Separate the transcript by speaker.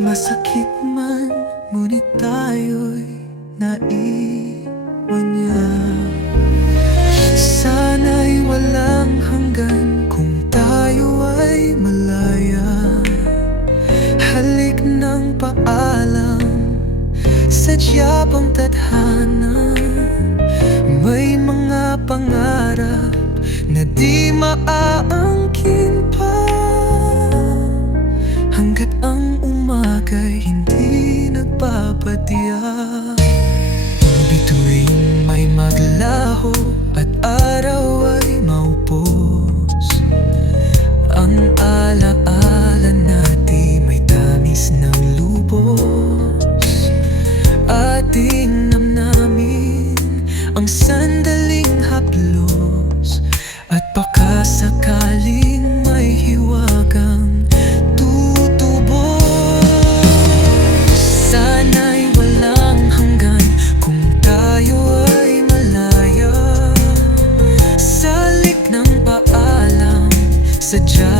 Speaker 1: Masakit man, ngunit tayo'y naiwan niya. Sana'y walang hanggan kung tayo ay malaya. Halik ng paalam, sadya pang tadhana. May mga pangarap na di maaangkin pa. Hanggat ang ika'y hindi nagpapadya Bituin may maglaho at araw ay maupos. Ang alaala Sacha